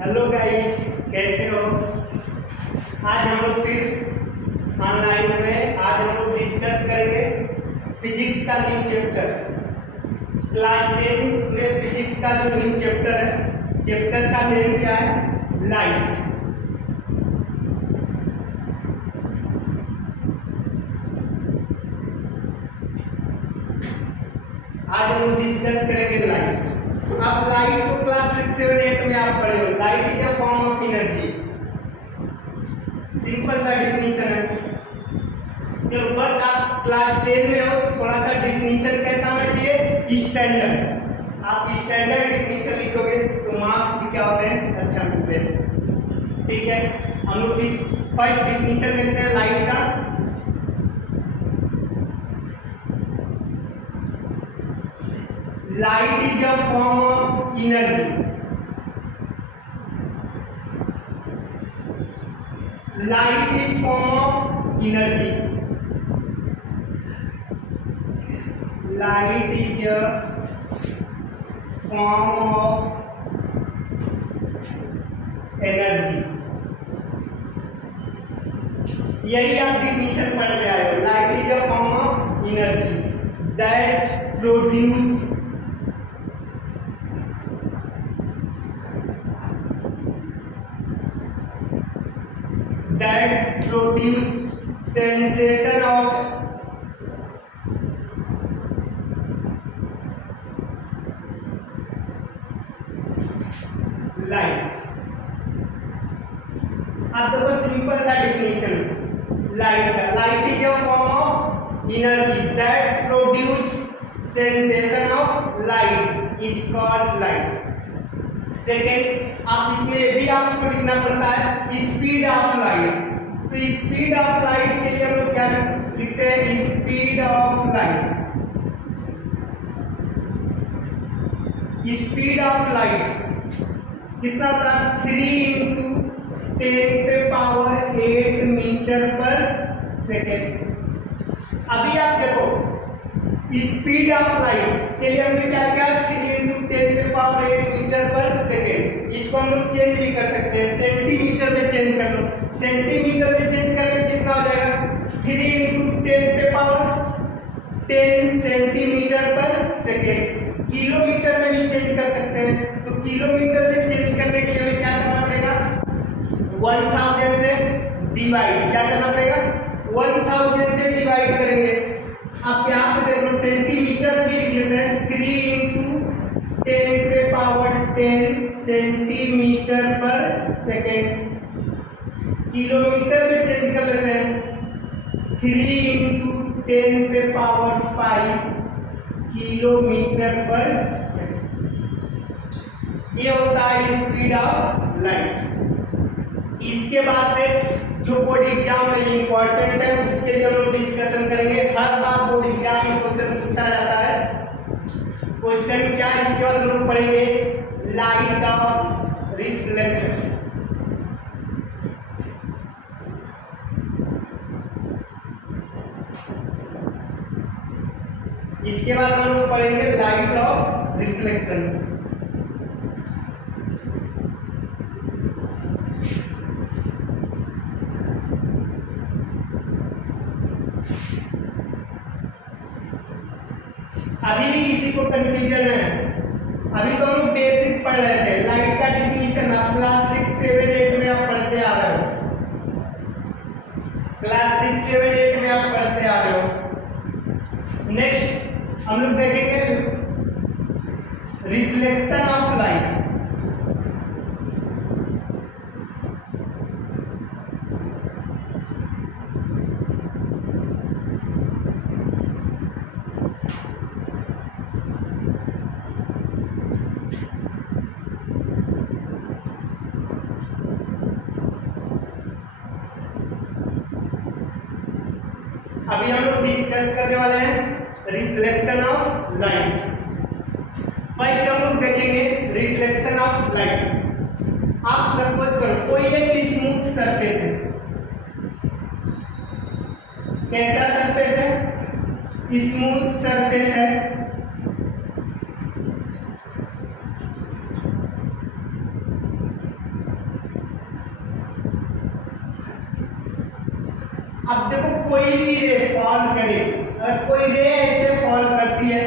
Hello guys, कैसे हो। आज हम लोग फिर ऑनलाइन में आज हम लोग डिस्कस करेंगे फिजिक्स का न्यू चैप्टर। क्लास 10 में फिजिक्स का जो न्यू चैप्टर है, चैप्टर का नेम क्या है? लाइट। आज हम लोग डिस्कस करेंगे लाइट। अब लाइट तो क्लास 6, 7, 8 में आप पढ़े हो। Light is a form of energy. Simple सा डिफिनीशन है। चलो, बट आप क्लास 10 में हो तो थोड़ा सा डिफिनीशन कैसा होना चाहिए? स्टैंडर्ड। आप स्टैंडर्ड डिफिनीशन लिखोगे तो मार्क्स भी क्या होते हैं? अच्छा मिलते हैं। ठीक है, हम लोग फर्स्ट डिफिनीशन देखते हैं लाइट का। Light is a form of energy. Light is form of energy. Light is a form of energy. यही आप डिफिनीशन पढ़ते आए हो। Light is a form of energy that produce sensation of light। अब देखो सिंपल सा definition light का। Light is a form of energy that produce sensation of light is called light. Second, आप इसमें भी आपको लिखना पड़ता है स्पीड ऑफ लाइट। तो स्पीड ऑफ लाइट के लिए हम लोग क्या लिखते हैं? Speed of light. Speed of light कितना होता है? 3 × 10⁸ मीटर पर सेकेंड। अभी आप देखो, स्पीड ऑफ लाइट के लिए हमने क्या किया? 3 × 10⁸ मीटर पर सेकेंड। इसको हम लोग चेंज भी कर सकते हैं, सेंटीमीटर में चेंज कर लो। सेंटीमीटर में चेंज करेंगे कितना हो जाएगा? 3 × 10⁻10 सेंटीमीटर पर सेकेंड। किलोमीटर में भी चेंज कर सकते हैं। तो किलोमीटर में चेंज करने के लिए हमें क्या करना पड़ेगा? 1000 से डिवाइड। क्या करना पड़ेगा? 1000 से डिवाइड करेंगे। आप यहाँ पे देख लो, सेंटीमीटर में भी लिख लेते हैं 3 × 10⁻10 सेंटीमीटर पर सेकेंड। किलोमीटर में चेंज कर लेते हैं 3 × 10⁵ किलोमीटर पर सेकेंड। ये होता है स्पीड ऑफ लाइट। इसके बाद से जो बोर्ड एग्जाम में इंपॉर्टेंट है उसके लिए हम लोग डिस्कशन करेंगे। हर बार बोर्ड एग्जाम में क्वेश्चन पूछा जाता है। क्वेश्चन क्या? इसके बाद हम लोग पढ़ेंगे लाइट ऑफ रिफ्लेक्शन। इसके बाद हम लोग पढ़ेंगे लाइट ऑफ रिफ्लेक्शन। अभी भी किसी को कंफ्यूजन है? अभी तो हम लोग बेसिक पढ़ रहे थे। लाइट का डिफिनीशन आप क्लास 6, 7, 8 में आप पढ़ते आ रहे हो। क्लास 6, 7, 8 में आप पढ़ते आ रहे हो। नेक्स्ट हम लोग देखेंगे रिफ्लेक्शन ऑफ लाइट। अभी हम लोग डिस्कस करने वाले हैं रिफ्लेक्शन ऑफ लाइट। फर्स्ट हम लोग देखेंगे रिफ्लेक्शन ऑफ लाइट। आप सपोज करो कोई एक स्मूथ सरफेस है। कैसा सरफेस है? स्मूथ सरफेस है। अब देखो कोई भी रे फॉल करे, अगर कोई रे ऐसे फॉल करती है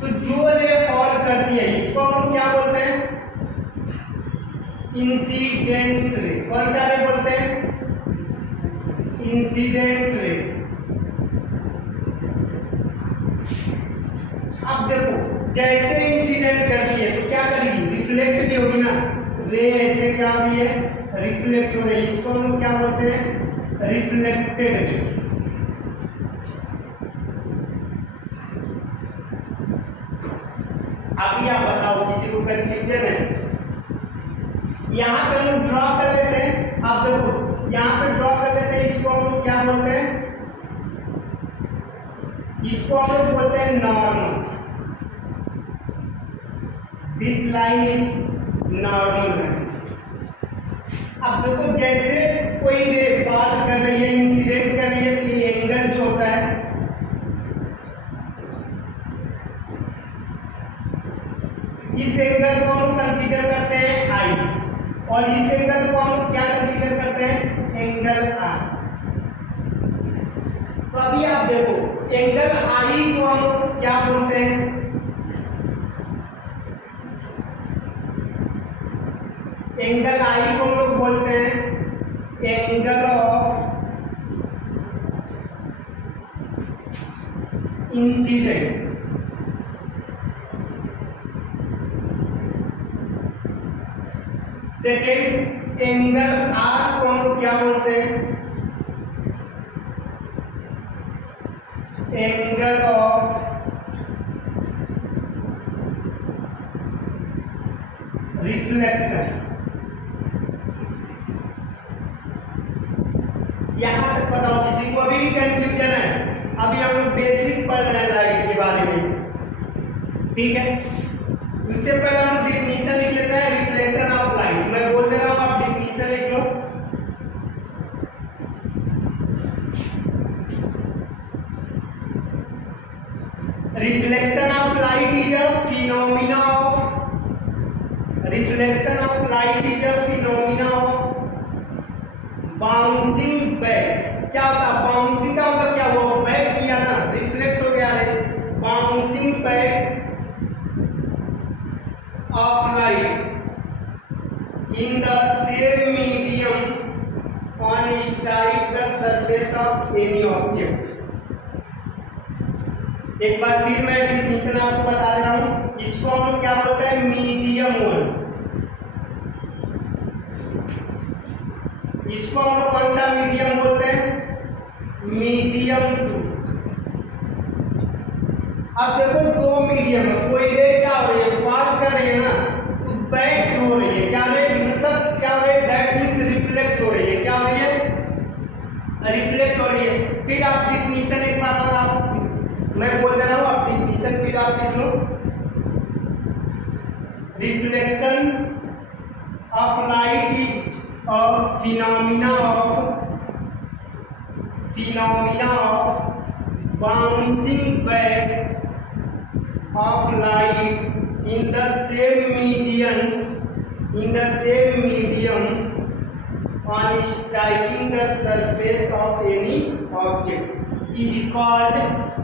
तो जो रे फॉल करती है इसको हम लोग क्या बोलते हैं? Incident ray. कौन सा रे बोलते हैं? Incident ray. अब देखो जैसे इंसिडेंट करती है तो क्या करेगी? रिफ्लेक्ट भी होगी ना। रे ऐसे क्या भी है? रिफ्लेक्ट हो रही है। इसको हम लोग क्या बोलते हैं? Reflected ray. अभी आप बताओ किसी को कंफ्यूजन है? यहाँ पे हम लोग ड्रॉ कर लेते हैं। आप देखो यहाँ पे ड्रॉ कर लेते हैं। इसको हम लोग क्या बोलते हैं? इसको हम लोग बोलते हैं normal. This line is normal line. अब देखो जैसे कोई रे फॉल कर रही है, इंसिडेंट कर रही है, तो ये एंगल जो होता है इस एंगल को हम कंसीडर करते हैं आई, और इस एंगल को हम क्या कंसीडर करते हैं? Angle r. तो अभी आप देखो एंगल आई को हम क्या बोलते हैं? एंगल आई को हम लोग बोलते हैं angle of incident. Second angle r को हम लोग क्या बोलते हैं? Angle of reflection. यहां तक बताओ किसी को अभी भी कंफ्यूजन है? अभी हम लोग बेसिक पढ़ रहे हैं लाइट के बारे में, ठीक है? उससे पहले हम लोग डिफिनीशन लिख लेते हैं रिफ्लेक्शन ऑफ लाइट। मैं बोल दे रहा हूं, आप डिफिनीशन लिख लो। Reflection of light is a phenomena of reflection of light is a phenomena of bouncing back। क्या होता है बाउंसिंग का? मतलब क्या हुआ? बैक किया ना, रिफ्लेक्ट हो गया रे। Bouncing back of light in the same medium on strike the surface of any object। एक बार फिर मैं डिफिनीशन आपको बता दे रहा हूं। इसको हम लोग क्या बोलते हैं? Medium one. इसको हम लोग कौन सा मीडियम बोलते हैं? Medium two. अब देखो दो मीडियम है, कोई रे क्या हो रही है? फॉल कर रही है ना, तो बैक हो रही है। क्या रे मतलब क्या हो रही है? दैट मींस रिफ्लेक्ट हो रही है। क्या हो रही है? रिफ्लेक्ट हो रही है। फिर आप डिफिनीशन एक बार और आप मैं बोल दे रहा हूं, आप डिफिनीशन फिर आप लिख लो। Reflection of light is a phenomena of bouncing back of light in the same medium on striking the surface of any object is called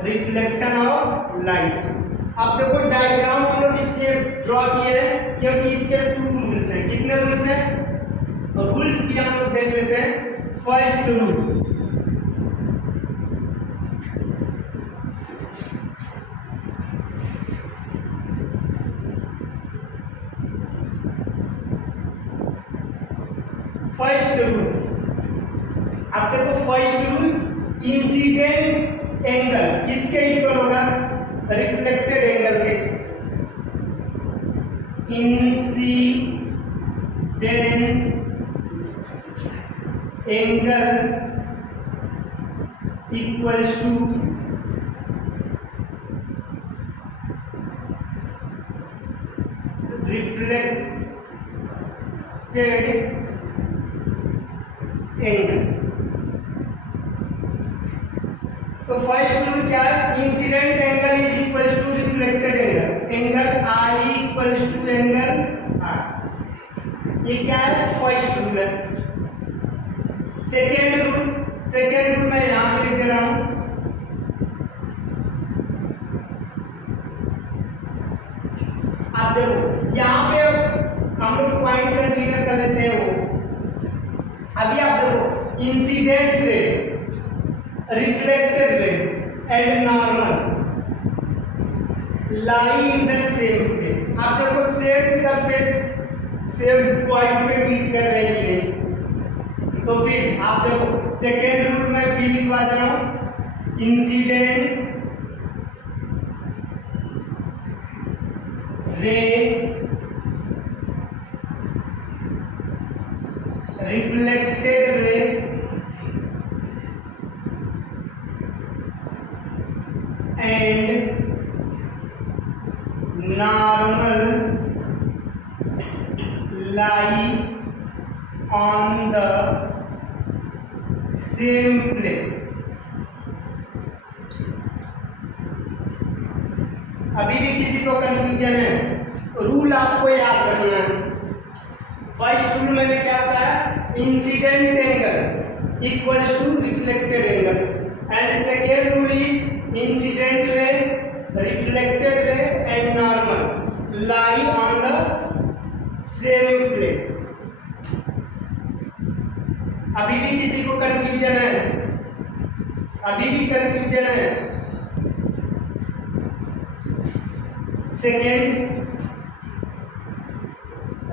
reflection of light। अब देखो डायग्राम हम लोग इसके ड्रॉ किए हैं क्योंकि इसके टू रूल्स हैं। कितने रूल्स हैं? रूल्स भी हम लोग देख लेते हैं। First rule, first rule. अब देखो फर्स्ट रूल, इंसिडेंट एंगल किसके इक्वल होगा? रिफ्लेक्टेड एंगल के। Incident angle equals to reflected angle. तो फर्स्ट रूल क्या है? Incident angle is equal to reflected angle. Angle i equal to angle r. ये क्या है? फर्स्ट रूल है। सेकेंड रूल मैं यहाँ पे लिख दे रहा हूँ। आप देखो यहाँ पे हम लोग पॉइंट कंसीडर कर लेते हैं वो। अभी आप देखो incident ray, reflected ray and normal lie in the same plane. आप देखो सेम सरफेस सेम पॉइंट पे मीट कर रहे हैं कि नहीं। तो फिर आप देखो सेकेंड रूल में बी लिखवा दे रहा हूं, incident ray reflected ray and normal lie on the same plane. अभी भी किसी को कंफ्यूजन है? रूल आपको याद रखना है। फर्स्ट रूल मैंने क्या बताया, incident angle equals to reflected angle, and second rule is incident ray, reflected ray and normal lie on the same plane. अभी भी किसी को कंफ्यूजन है? अभी भी कंफ्यूजन है? Second,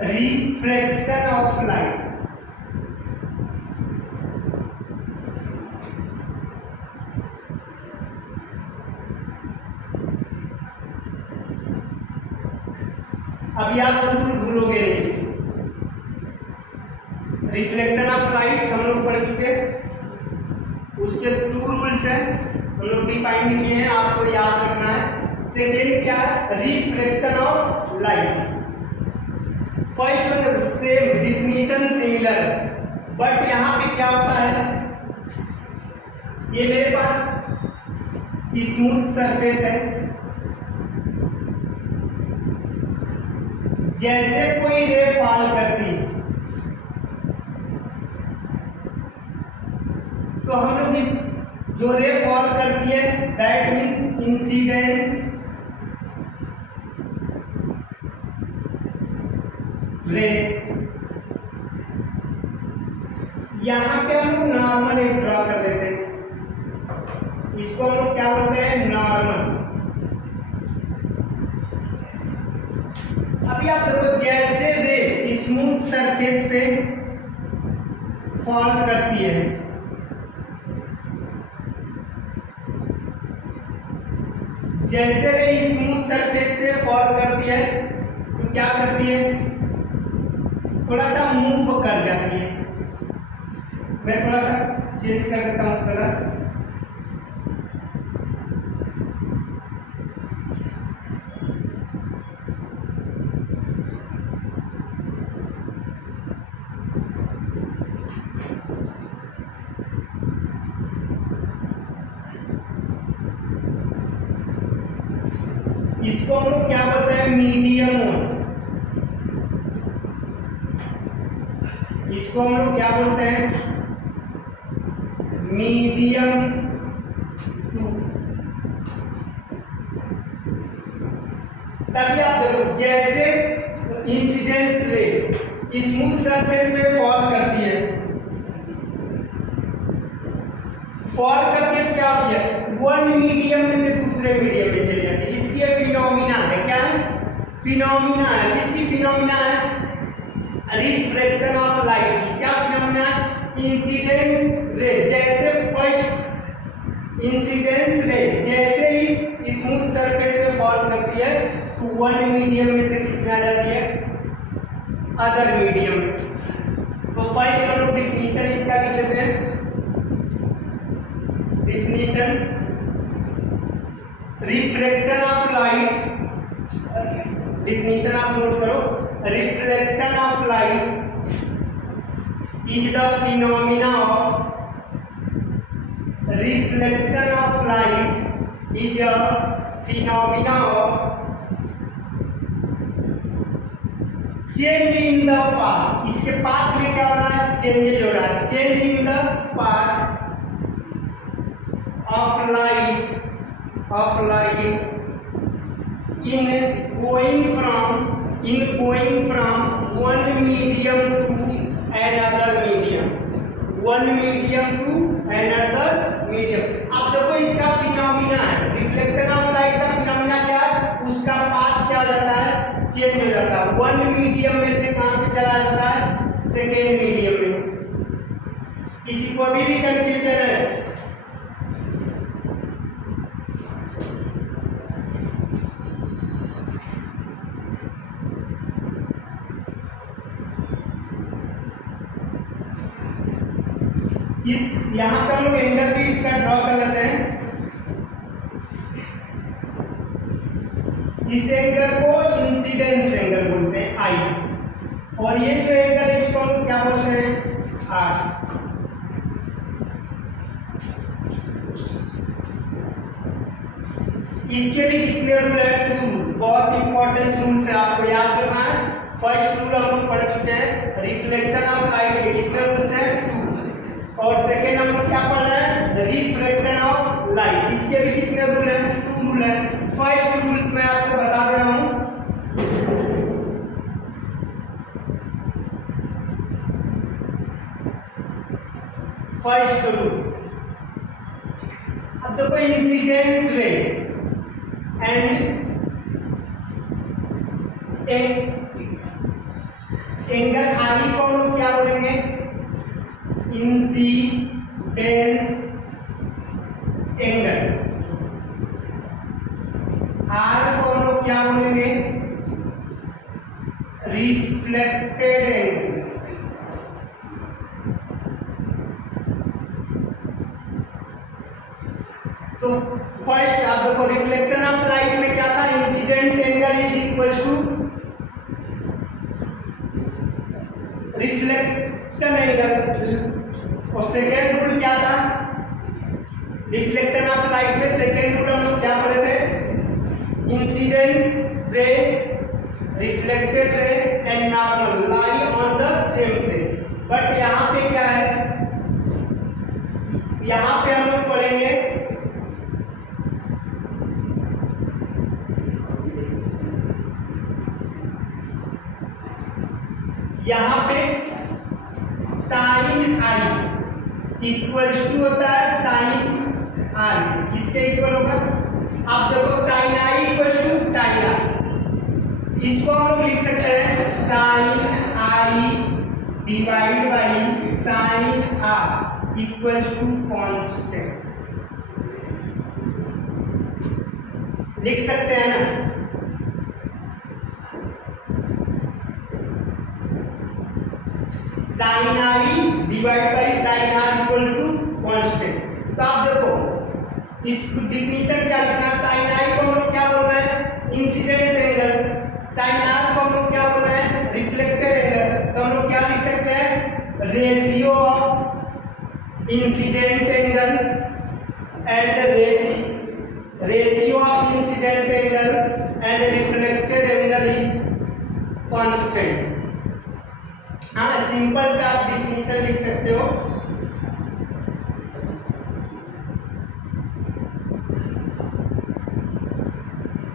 reflection of light. अभी आप रूल भूलोगे नहीं। रिफ्लेक्शन ऑफ लाइट हम लोग पढ़ चुके हैं, उसके 2 रूल्स हैं हम लोग डिफाइन किए हैं, आपको याद रखना है। सेकेंड क्या है, रिफ्लेक्शन ऑफ लाइट। फर्स्ट मतलब सेम डिफिनीशन सिमिलर, बट यहाँ पे क्या होता है, ये मेरे पास स्मूथ सरफेस है, जैसे कोई रे फॉल करती तो हम लोग इस जो रे फॉल करती है दैट मीन इंसिडेंस रे। यहां पे हम लोग नॉर्मल एक ड्रॉ कर लेते हैं, इसको हम लोग क्या बोलते हैं, नॉर्मल। अभी आप देखो जैसे रे स्मूथ सरफेस पे फॉल करती है, जैसे रे स्मूथ सरफेस पे फॉल करती है तो क्या करती है, थोड़ा सा मूव कर जाती है। मैं थोड़ा सा चेंज कर देता हूं कलर। इसको हम लोग क्या बोलते हैं, मीडियम मोड। इसको हम लोग क्या बोलते हैं, मीडियम टू। तभी आप देखो जैसे इंसिडेंस रे स्मूथ सरफेस पे फॉल करती है, फॉल करती है तो क्या होती है, वन मीडियम में से दूसरे मीडियम में चली जाती है। इसकी फिनोमिना है, क्या है, फिनोमिना है। किसकी फिनोमिना है, रिफ्रैक्शन ऑफ लाइट की। क्या फिनोमिना है, इंसिडेंस रे जैसे फर्स्ट इंसिडेंस रे जैसे इस स्मूथ सरफेस पे फॉल करती है तो वन मीडियम में से किस में आ जाती है, अदर मीडियम। तो फर्स्ट हम लोग डिफिनीशन इसका लिख लेते हैं, definition reflection of light. Definition आप नोट करो, reflection of light is the phenomena of reflection of light is a phenomena of change in the path, इसके पाथ में क्या हो रहा है, चेंजेज हो रहा है, change in the path of light in going from one medium to another medium, अब देखो इसका फिनोमिना है, रिफ्लेक्शन ऑफ लाइट का फिनोमिना क्या है, उसका पाथ क्या हो जाता है, चेंज हो जाता है, वन मीडियम में से कहां पे चला जाता है, सेकेंड मीडियम में। किसी को अभी भी कंफ्यूजन है? यहां पे हम लोग एंगल भी इसका ड्रॉ कर लेते हैं। इस एंगल को इंसिडेंस एंगल बोलते हैं आई, और ये जो एंगल है इसको हम लोग क्या बोलते हैं, आर। इसके भी कितने रूल है, 2 बहुत इंपॉर्टेंट रूल्स है, आपको याद रखना है। फर्स्ट रूल हम लोग पढ़ चुके हैं, रिफ्लेक्शन ऑफ लाइट के कितने रूल्स हैं, 2, और सेकेंड हम लोग क्या पढ़ रहे हैं, रिफ्रैक्शन ऑफ लाइट, इसके भी कितने रूल हैं, 2 रूल है। फर्स्ट रूल्स मैं आपको बता दे रहा हूं, फर्स्ट रूल, अब देखो इंसिडेंट रे एंड एंगल आई को हम लोग क्या बोलेंगे, इंसिडेंस एंगल, आर को हम लोग क्या बोलेंगे, रिफ्लेक्टेड एंगल। तो फर्स्ट आप देखो, रिफ्लेक्शन ऑफ लाइट में क्या था, incident angle is equal to reflection angle, और सेकेंड रूल क्या था, रिफ्लेक्शन ऑफ लाइट में सेकेंड रूल हम लोग क्या पढ़े थे, incident ray, reflected ray and normal lie on the same plane. But यहां पे क्या है, यहां पे हम लोग पढ़ेंगे यहां पे साइन आई इक्वल्स टू होता है साइन आर, किसके इक्वल होगा, आप देखो sine i equal to sine r, इसको हम लोग लिख सकते हैं sine i divide by sine r equals to constant, लिख सकते हैं ना। Sine i divide by sine r equal to constant. तो आप देखो इस डिफिनीशन क्या लिखना, साइन आई को हम लोग क्या बोल रहे हैं, इंसिडेंट एंगल, साइन आर को हम लोग क्या बोल रहे हैं, रिफ्लेक्टेड एंगल। तो हम लोग क्या लिख सकते हैं, ratio of incident angle and ratio of incident angle and reflected angle is constant. हाँ, सिंपल सा आप डिफिनीशन लिख सकते हो।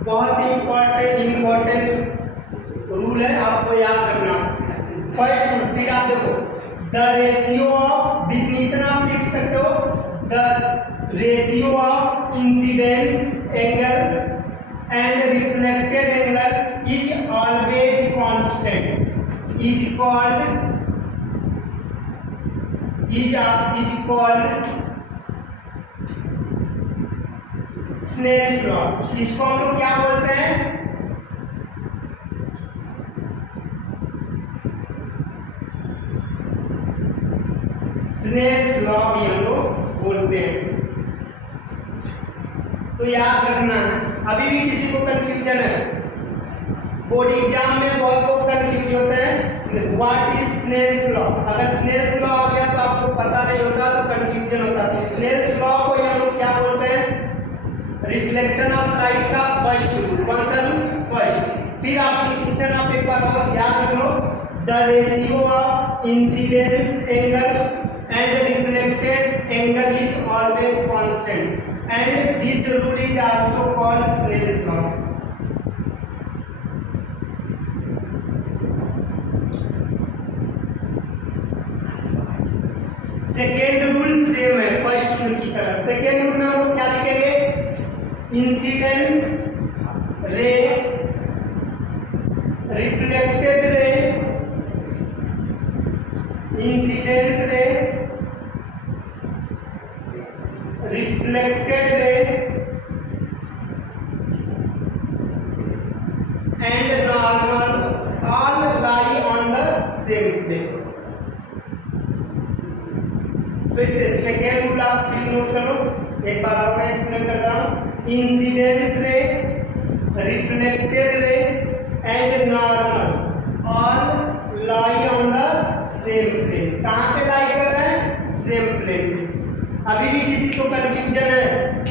बहुत ही इंपॉर्टेंट रूल है, आपको याद रखना। फर्स्ट रूल, फिर आप देखो द रेशियो ऑफ, डिफिनीशन आप लिख सकते हो, the ratio of incidence angle and reflected angle is always constant, is called Snell's law. इसको हम लोग क्या बोलते हैं, स्नेल्स लॉ भी हम लोग बोलते हैं। तो याद रखना है, अभी भी किसी को कंफ्यूजन है, बोर्ड एग्जाम में बहुत लोग कंफ्यूज होते हैं, व्हाट इज स्नेल्स लॉ। अगर स्नेल्स लॉ आ गया तो आपको पता नहीं होता तो कंफ्यूजन होता। तो स्नेल्स लॉ को हम लोग क्या बोलते हैं, रिफ्लेक्शन ऑफ लाइट का फर्स्ट रूल। कौन सा रूल, फर्स्ट। फिर आप डिफिनीशन आप एक बार और याद रख लो, the ratio of incidence angle and reflected angle is always constant, and this rule is also called Snell's law. Second rule same है फर्स्ट रूल की तरह। सेकेंड रूल में हम लोग क्या लिखेंगे, इंसिडेंट रे, रिफ्लेक्टेड रे, incidence ray, reflected ray and normal all lie on the same plane. फिर से सेकेंड रूल आप फिर नोट करो, एक बार और मैं एक्सप्लेन कर रहा हूं। Incidence ray, reflected ray and normal all lie on the same plane. कहां पे लाई कर रहे हैं, सेम प्लेन पे। अभी भी किसी को कंफ्यूजन है